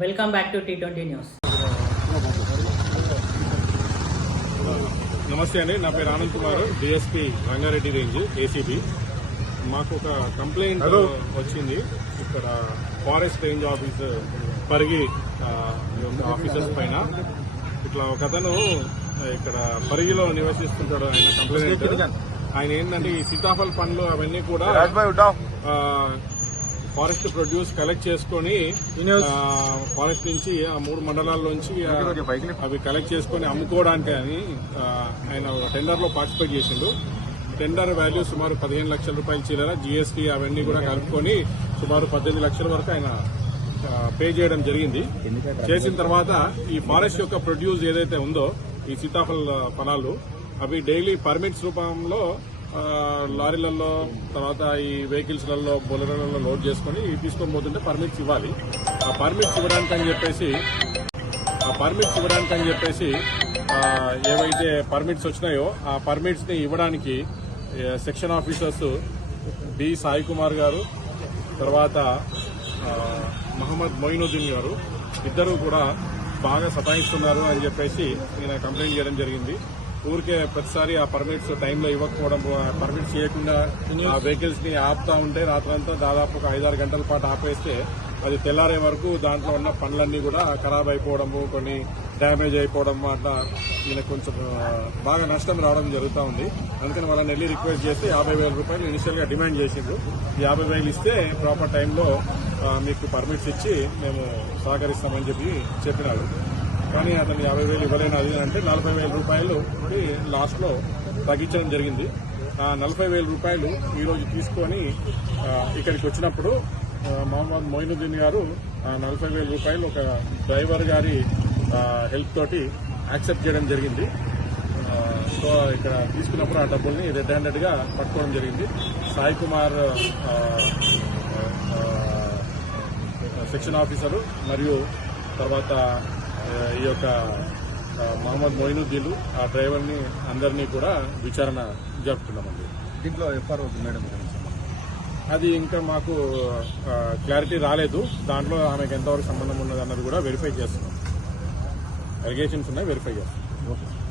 Welcome back to T20 news. నమస్తే అండి, నా పేరు Anand Kumar, DSP Rangareddy range ACB. మాకు ఒక కంప్లైంట్ వచ్చింది. ఇక్కడ forest range officer Parigi officers పైన ఇట్లా ఒక అతను ఇక్కడ పరిగిలో నివసిస్తుంటాడు. ఆయన కంప్లైంట్ ఆయన ఏంటంటే ఈ సీతాఫల్ పండ్లు అవన్నీ కూడా ఫారెస్ట్ ప్రొడ్యూస్ కలెక్ట్ చేసుకుని ఫారెస్ట్ నుంచి ఆ 3 మండలాల్లోంచి అవి కలెక్ట్ చేసుకుని అమ్ముకోవడానికి అని ఆయన టెండర్ లో పార్టిసిపేట్ చేసిండు. టెండర్ వాల్యూ సుమారు 15 లక్షల రూపాయల చిల్లర, జీఎస్టీ అవన్నీ కూడా కలుపుకొని సుమారు 18 లక్షల వరకు ఆయన పే చేయడం జరిగింది. చేసిన తర్వాత ఈ ఫారెస్ట్ యొక్క ప్రొడ్యూస్ ఏదైతే ఉందో ఈ సీతాఫల్ ఫలాలు అవి డైలీ పర్మిట్స్ రూపంలో లారీలలో తర్వాత ఈ వెహికల్స్లలో బొలెరోలలో లోడ్ చేసుకుని తీసుకొని పోతుంటే పర్మిట్స్ ఇవ్వాలి. ఆ పర్మిట్స్ ఇవ్వడానికని చెప్పేసి ఏవైతే పర్మిట్స్ వచ్చినాయో ఆ పర్మిట్స్ ని ఇవ్వడానికి section officers B Sai Kumar గారు తర్వాత మహమ్మద్ మొయినుద్దీన్ గారు ఇద్దరు కూడా బాగా సతాయిస్తున్నారు అని చెప్పేసి నేను కంప్లైంట్ చేయడం జరిగింది. ఊరికే ప్రతిసారి ఆ పర్మిట్స్ టైంలో ఇవ్వకపోవడం, పర్మిట్స్ చేయకుండా ఆ వెహికల్స్ ని ఆపుతా ఉంటే రాత్రంతా దాదాపు ఒక 5-6 గంటల పాటు ఆపేస్తే అది తెల్లారే వరకు దాంట్లో ఉన్న పనులన్నీ కూడా ఖరాబ్ అయిపోవడము, కొన్ని డ్యామేజ్ అయిపోవడం, అట్లా ఈయన కొంచెం బాగా నష్టం రావడం జరుగుతూ ఉంది. అందుకని వాళ్ళని వెళ్ళి రిక్వెస్ట్ చేస్తే 50,000 రూపాయలు ఇనిషియల్ గా డిమాండ్ చేసిండ్రు. 50,000 ఇస్తే ప్రాపర్ టైంలో మీకు పర్మిట్స్ ఇచ్చి మేము సహకరిస్తామని చెప్పినాడు. కానీ అతను 50,000 ఇవ్వలేను అది అంటే 40,000 రూపాయలు లాస్ట్ లో తగ్గించడం జరిగింది. ఆ 40,000 రూపాయలు ఈ రోజు తీసుకొని ఇక్కడికి వచ్చినప్పుడు మహమ్మద్ మొయినుద్దీన్ గారు 40,000 రూపాయలు ఒక డ్రైవర్ గారి హెల్ప్ తోటి యాక్సెప్ట్ చేయడం జరిగింది. సో ఇక్కడ తీసుకున్నప్పుడు ఆ డబ్బుల్ని రెడ్ హ్యాండెడ్ గా పట్టుకోవడం జరిగింది. సాయి కుమార్ సెక్షన్ ఆఫీసరు మరియు తర్వాత ఈ యొక్క మహమ్మద్ మొయినుద్దీన్ ఆ డ్రైవర్ ని అందరినీ కూడా విచారణ జరుపుతున్నామండి. దీంట్లో ఎఫ్ఆర్ఓ మేడం అది ఇంకా మాకు క్లారిటీ రాలేదు. దాంట్లో ఆమెకు ఎంతవరకు సంబంధం ఉన్నది అన్నది కూడా వెరిఫై చేస్తున్నాం. అలిగేషన్స్ ఉన్నాయి, వెరిఫై చేస్తున్నాం.